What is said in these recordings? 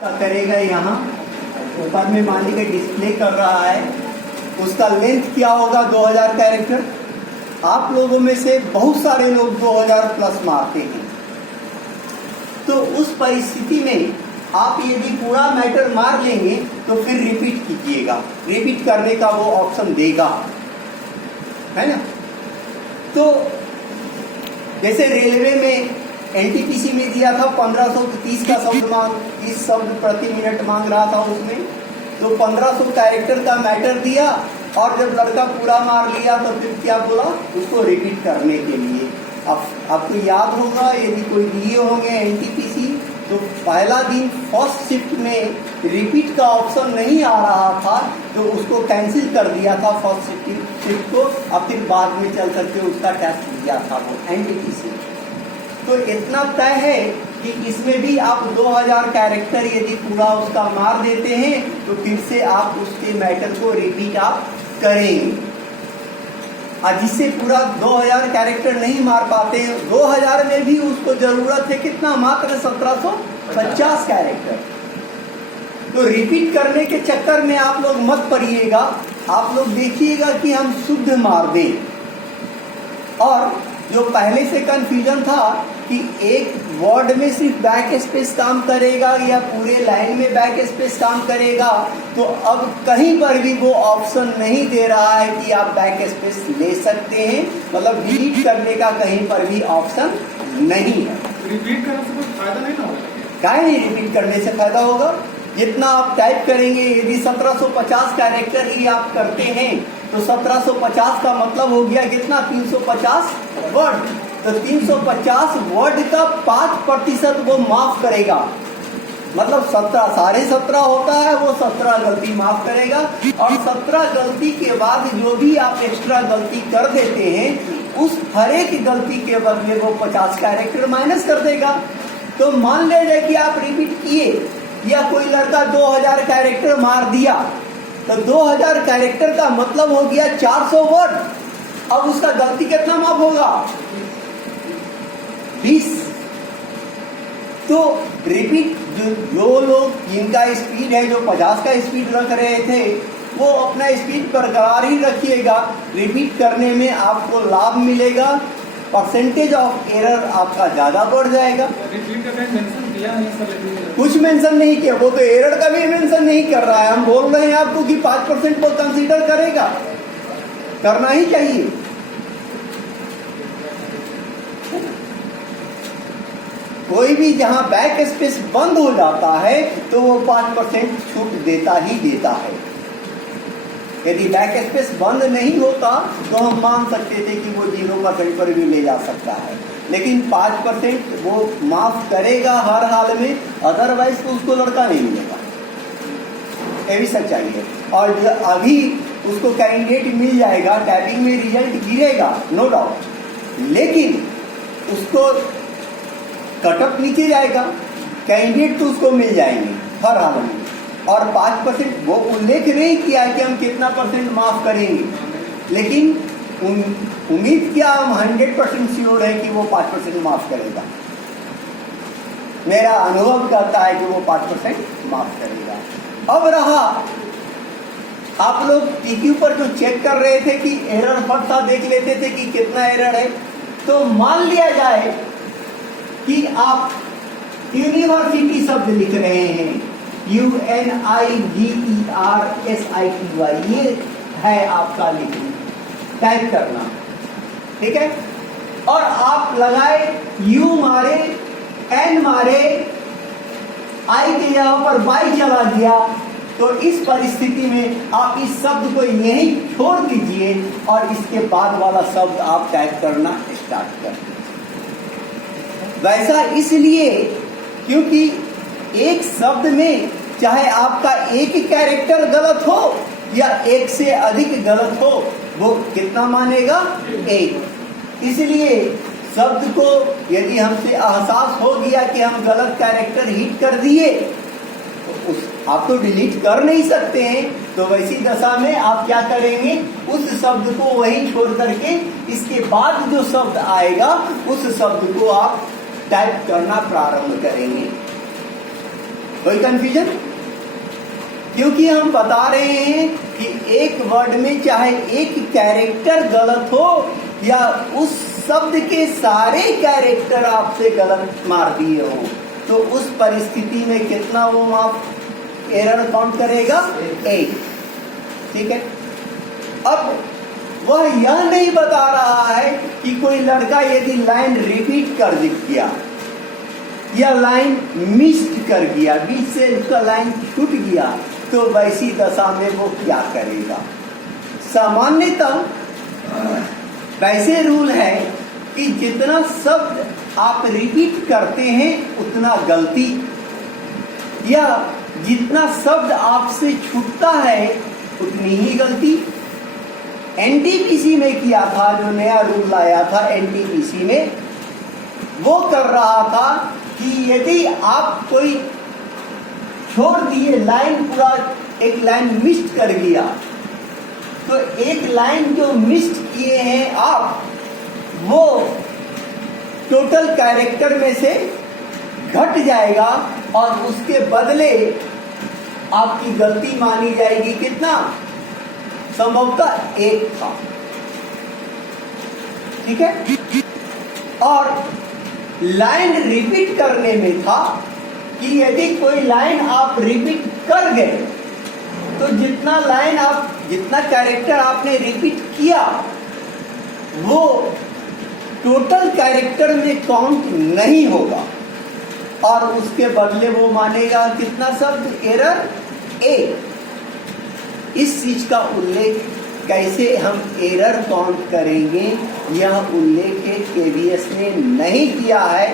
करेगा यहाँ ऊपर में मान लीजिए डिस्प्ले कर रहा है, उसका लेंथ क्या होगा 2000 कैरेक्टर। आप लोगों में से बहुत सारे लोग 2000 प्लस मारते हैं, तो उस परिस्थिति में आप यदि पूरा मैटर मार लेंगे तो फिर रिपीट कीजिएगा, रिपीट करने का वो ऑप्शन देगा, है ना। तो जैसे रेलवे में एनटीपीसी में दिया था 1530 का शब्द मांग, 30 शब्द प्रति मिनट मांग रहा था उसमें, तो 1500 कैरेक्टर का मैटर दिया और जब लड़का पूरा मार लिया तो फिर क्या बोला, उसको रिपीट करने के लिए। अब आपको याद होगा यदि कोई दिए होंगे एनटीपीसी, तो पहला दिन फर्स्ट शिफ्ट में रिपीट का ऑप्शन नहीं आ रहा था, तो उसको कैंसिल कर दिया था फर्स्ट शिफ्ट को, अब फिर बाद में चल करके उसका टेस्ट दिया था वो एनटीपीसी। तो इतना तय है कि इसमें भी आप 2000 कैरेक्टर यदि पूरा उसका मार देते हैं तो फिर से आप उसके मैटर को रिपीट आप करेंगे। और जिससे पूरा 2000 कैरेक्टर नहीं मार पाते, 2000 में भी उसको जरूरत है कितना, मात्र 1750 कैरेक्टर। तो रिपीट करने के चक्कर में आप लोग मत पड़िएगा, आप लोग देखिएगा कि हम शुद्ध मार दें। और जो पहले से कंफ्यूजन था कि एक वर्ड में सिर्फ बैक स्पेस काम करेगा या पूरे लाइन में बैक स्पेस काम करेगा, तो अब कहीं पर भी वो ऑप्शन नहीं दे रहा है कि आप बैक स्पेस ले सकते हैं, मतलब डिलीट करने का कहीं पर भी ऑप्शन नहीं है। रिपीट करने से कोई फायदा नहीं होगा? काहे नहीं रिपीट करने से फायदा होगा। जितना आप टाइप करेंगे, यदि 1750 कैरेक्टर ही आप करते हैं तो 1750 का मतलब हो गया कितना, 350 वर्ड। तो 350 वर्ड का 5% वो माफ करेगा, मतलब 17.5 होता है, वो 17 गलती माफ करेगा। और 17 गलती के बाद जो भी आप एक्स्ट्रा गलती कर देते हैं, उस हर एक गलती के बदले वो 50 कैरेक्टर माइनस कर देगा। तो मान लीजिए कि आप रिपीट किए या कोई लड़का 2000 कैरेक्टर मार दिया, तो 2000 कैरेक्टर का मतलब हो गया 400 वर्ड। अब उसका गलती कितना माफ होगा, 20। तो रिपीट जो लोग जिनका स्पीड है, जो 50 का स्पीड रख रहे थे, वो अपना स्पीड बरकरार ही रखिएगा। रिपीट करने में आपको लाभ मिलेगा, परसेंटेज ऑफ एरर आपका ज्यादा बढ़ जाएगा। रिपीट का कहीं मेंशन किया नहीं सर? कुछ मेंशन नहीं किया, वो तो एरर का भी मेंशन नहीं कर रहा है। हम बोल रहे हैं आपको कि 5% वो कंसीडर करेगा, करना ही चाहिए। कोई भी जहां बैक स्पेस बंद हो जाता है तो वो 5% छूट देता ही देता है। यदि बैक स्पेस बंद नहीं होता तो हम मान सकते थे कि वो 0% पर भी ले जा सकता है, लेकिन 5% वो माफ करेगा हर हाल में, अदरवाइज तो उसको लड़का नहीं मिलेगा। ये भी सच्चाई है। और अभी उसको कैंडिडेट मिल जाएगा, टाइपिंग में रिजल्ट गिरेगा नो डाउट, लेकिन उसको कटअप नीचे जाएगा, कैंडिडेट तो उसको मिल जाएंगे हर हाल में। और 5% वो उल्लेख नहीं किया कि हम कितना परसेंट माफ करेंगे, लेकिन उम्मीद क्या, हम 100% श्योर है कि वो 5% माफ करेगा। मेरा अनुभव कहता है कि वो 5% माफ करेगा। अब रहा, आप लोग टीक्यू पर जो चेक कर रहे थे कि एरर फटता देख लेते थे कि कितना एरर है, तो मान लिया जाए कि आप यूनिवर्सिटी शब्द लिख रहे हैं, UNIVERSITY, ये है आपका लिखना, टाइप करना, ठीक है। और आप लगाए U मारे, N मारे, I के यहाँ पर Y चला गया, तो इस परिस्थिति में आप इस शब्द को यहीं छोड़ दीजिए और इसके बाद वाला शब्द आप टाइप करना स्टार्ट कर दीजिए। वैसा इसलिए क्योंकि एक शब्द में चाहे आपका एक कैरेक्टर गलत हो या एक से अधिक गलत हो, वो कितना मानेगा, 1। इसलिए शब्द को यदि हमसे एहसास हो गया कि हम गलत कैरेक्टर हिट कर दिए, तो आप तो डिलीट कर नहीं सकते हैं, तो वैसी दशा में आप क्या करेंगे, उस शब्द को वहीं छोड़ करके इसके बाद जो शब्द आएगा उस शब्द को आप टाइप करना प्रारंभ करेंगे। कोई कंफ्यूजन? क्योंकि हम बता रहे हैं कि एक वर्ड में चाहे एक कैरेक्टर गलत हो या उस शब्द के सारे कैरेक्टर आपसे गलत मार दिए हो, तो उस परिस्थिति में कितना वो मार्क एरर काउंट करेगा? 1। ठीक है। अब वह यह नहीं बता रहा है कि कोई लड़का यदि लाइन रिपीट कर दिया या लाइन मिस्ड कर गया, बीच से उसका लाइन छूट गया, तो वैसी दशा में वो क्या करेगा? सामान्यतः वैसे रूल है कि जितना शब्द आप रिपीट करते हैं उतना गलती, या जितना शब्द आपसे छूटता है उतनी ही गलती। एनटीपीसी में किया था, जो नया रूल लाया था एनटीपीसी में, वो कर रहा था कि यदि आप कोई छोड़ दिए लाइन, पूरा एक लाइन मिस्ड कर दिया, तो एक लाइन जो मिस्ड किए हैं आप, वो टोटल कैरेक्टर में से घट जाएगा और उसके बदले आपकी गलती मानी जाएगी। कितना? संभवतः 1 था। ठीक है। और लाइन रिपीट करने में था कि यदि कोई लाइन आप रिपीट कर गए तो जितना कैरेक्टर आपने रिपीट किया वो टोटल कैरेक्टर में काउंट नहीं होगा और उसके बदले वो मानेगा कितना शब्द? एरर 1। इस चीज का उल्लेख कैसे हम एरर काउंट करेंगे, यह उल्लेख केवीएस ने नहीं किया है।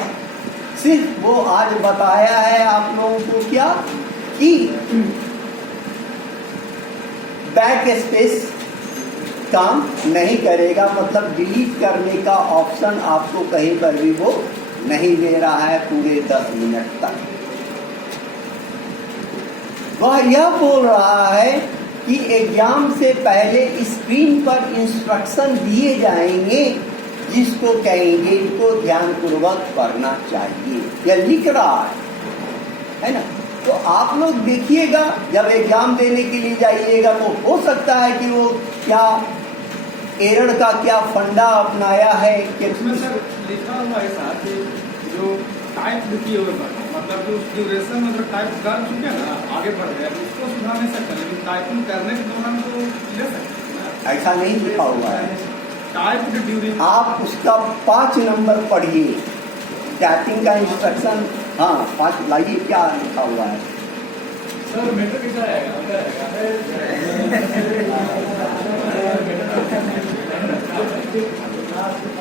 सिर्फ वो आज बताया है आप लोगों को क्या कि बैक स्पेस काम नहीं करेगा, मतलब डिलीट करने का ऑप्शन आपको कहीं पर भी वो नहीं दे रहा है पूरे 10 मिनट तक। वह यह बोल रहा है कि एग्जाम से पहले स्क्रीन पर इंस्ट्रक्शन दिए जाएंगे जिसको कहेंगे को ध्यानपूर्वक पढ़ना चाहिए। यह लिख रहा है ना? तो आप लोग देखिएगा, जब एग्जाम देने के लिए जाइएगा तो हो सकता है कि वो क्या एरर का क्या फंडा अपनाया है कि उसमें सर लिखा हुआ है साथ कि जो टाइप किए हुए मतलब जो ड्यूरेशन में टाइप कर चुके हैं ना, आगे बढ़ गया, उसको सुधार नहीं सकते, लेकिन टाइपिंग करने के दौरान तो ले सकते हैं। ऐसा नहीं लिखा हुआ है। टाइप ड्यूरेशन आप उसका 5 नंबर पढ़िए, टाइपिंग का इंस्ट्रक्शन। हाँ, 5 लाइए, क्या लिखा हुआ है सर? मीटर कितना आएगा?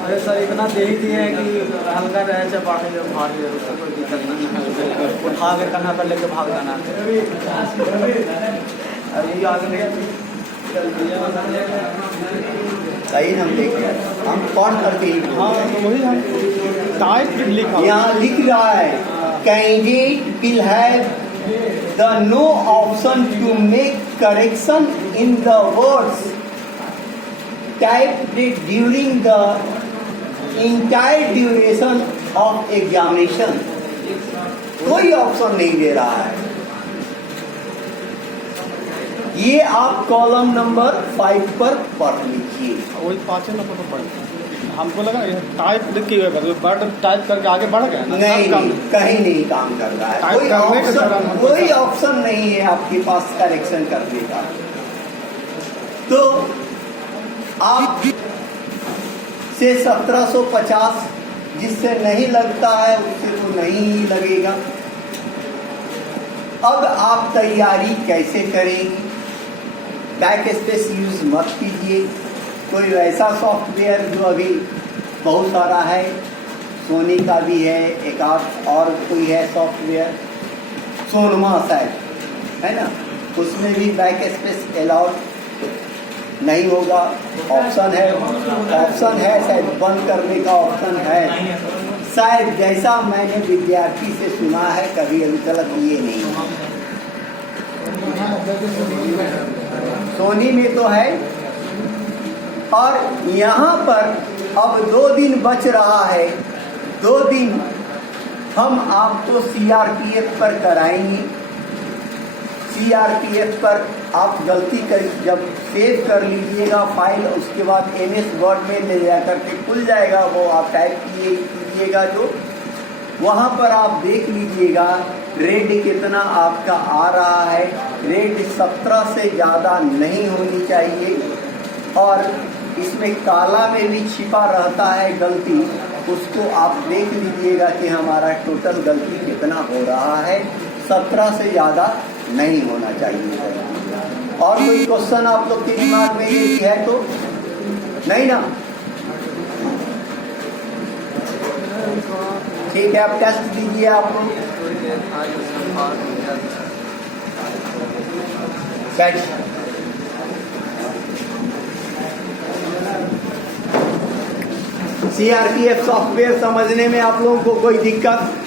अरे सर इतना दे ही दिए हैं कि हल्का रहे चाहे बाकी जो भारी है उसका कोई दिक्कत नहीं है, उठा के कन्हा पर लेके भाग जाना। अभी आगे सही हम देखे, हम कौन करते हैं? हाँ तो वही हम टाइप लिखा यहाँ लिख रहा है candidate will have the no option to make correction in the words typed during the entire duration of examination. कोई ऑप्शन नहीं दे रहा है। ये आप कॉलम नंबर 5 पर पढ़ लीजिए। वही 5 नंबर पर पढ़। हमको लगा टाइप लिख के बट टाइप करके आगे बढ़ गया। नहीं, कहीं नहीं काम कर रहा है। कोई ऑप्शन नहीं है आपके पास करेक्शन करने का। तो आप से 1750 जिससे नहीं लगता है उससे तो नहीं ही लगेगा। अब आप तैयारी कैसे करेंगे? बैक स्पेस यूज मत कीजिए। कोई वैसा सॉफ्टवेयर जो अभी बहुत सारा है, सोनी का भी है, एक और कोई है सॉफ्टवेयर, सोनमा शायद है ना, उसमें भी बैक स्पेस अलाउड नहीं होगा। ऑप्शन है शायद बंद करने का ऑप्शन है शायद, जैसा मैंने विद्यार्थी से सुना है, कभी अभी गलत ये नहीं है। सोनी में तो है। और यहाँ पर अब 2 दिन बच रहा है। 2 दिन हम आपको सीआरपीएफ पर कराएंगे। सीआरपीएफ पर आप गलती कर जब सेव कर लीजिएगा फाइल, उसके बाद MS वर्ड में ले जा करके खुल जाएगा, वो आप टाइप कीजिएगा जो, वहाँ पर आप देख लीजिएगा रेट कितना आपका आ रहा है। रेट 17 से ज़्यादा नहीं होनी चाहिए, और इसमें काला में भी छिपा रहता है गलती, उसको आप देख लीजिएगा कि हमारा टोटल गलती कितना हो रहा है। 17 से ज़्यादा नहीं होना चाहिए। और कोई क्वेश्चन आप लोग के दिमाग में ये है तो नहीं ना? ठीक है, आप टेस्ट दीजिए आप लोग। बैठ। सीआरपीएफ सॉफ्टवेयर समझने में आप लोगों को कोई दिक्कत